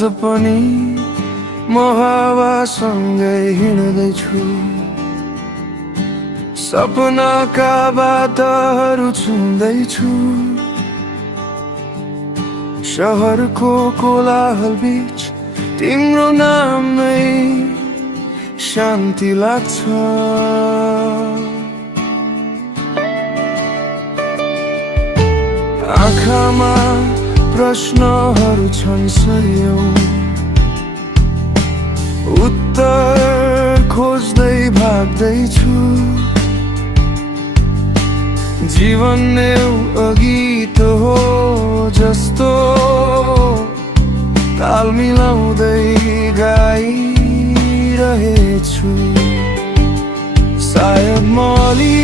आज पनि म हावासँगै हिँड्दैछु, सपनाका बाटोहरू छुँदैछु। शहरको कोलाहल बीच तिम्रो नाम नै शान्ति लाग्छ। आँखामा प्रश्नहरू छन् सयौं, उत्तर खोज्दै भाग्दैछु। जीवन एउटा गीत हो जस्तो ताल मिलाउँदै गाइरहेछु। सायद म अलि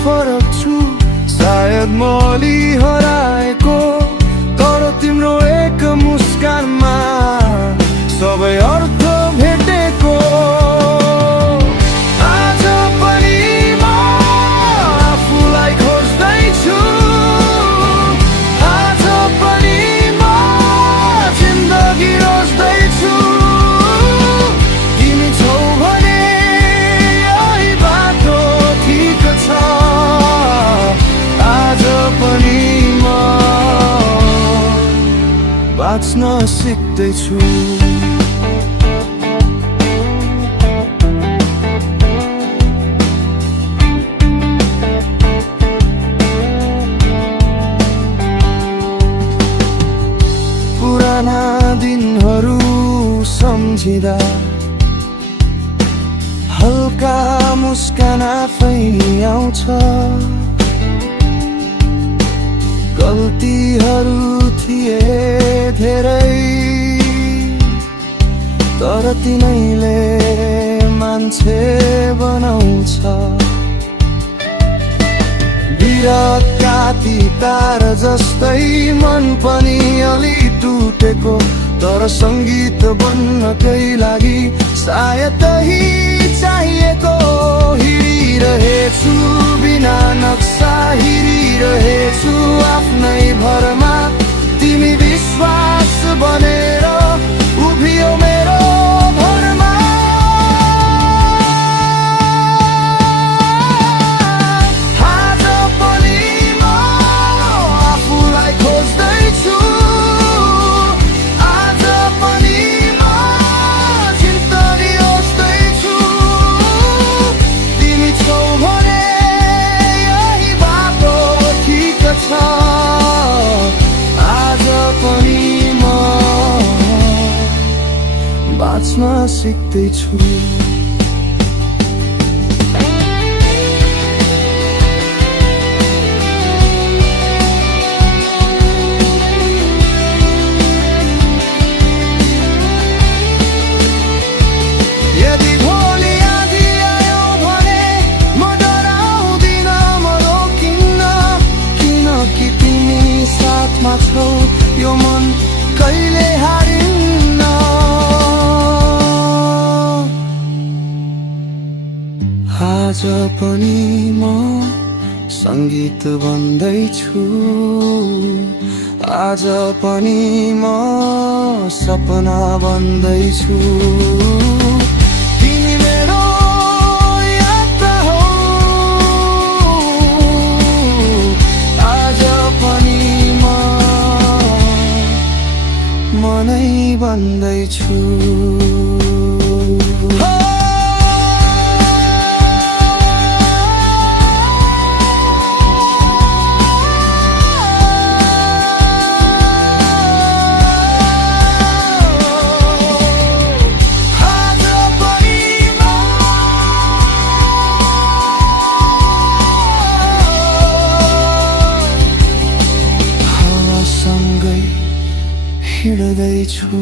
फरक छु, सायद म अलि हराएको, तर तिम्रो एक मुस्कानमा सबै अर्थ भेटेको। आज पनि म आफूलाई खोज्दैछु, आज पनि म जिन्दगी रोज्दैछु। तिमी छौ भने यही बाटो ठिक छ, आज पनि म बाँच्न सिक्दैछु। पुराना दिनहरू सम्झिँदा हल्का मुस्कान आफै आउँछ। गल्तीहरू थिए धेरै, तर तिनैले मान्छे बनाउँछ। विरहका ती तार जस्तै मन पनि अलि टुटेको, तर सङ्गीत बन्नकै लागि सायद ही चाहिएको। हिँडिरहेछु बिना नक्सा, हिँडिरहेछु आफ्नै भरमा। तिमी विश्वास बनेर उभियो मेरो भरमा। आज पनि म आफूलाई खोज्दैछु, आज पनि म जिन्दगी रोज्दैछु। तिमी छौ भने यही बाटो ठिक छ, आज पनि म बाँच्न सिक्दैछु। यदि भोलि आँधी आयो भने म डराउँदिन, म रोकिन्न, किनकि तिमी साथमा छौ। यो मन कहिले हारिन्न। आज पनि म सङ्गीत बन्दैछु, आज पनि म सपना बन्दैछु। तिमी मेरो यात्रा हो, आज पनि म नै बन्दैछु। हिँड्दैछु।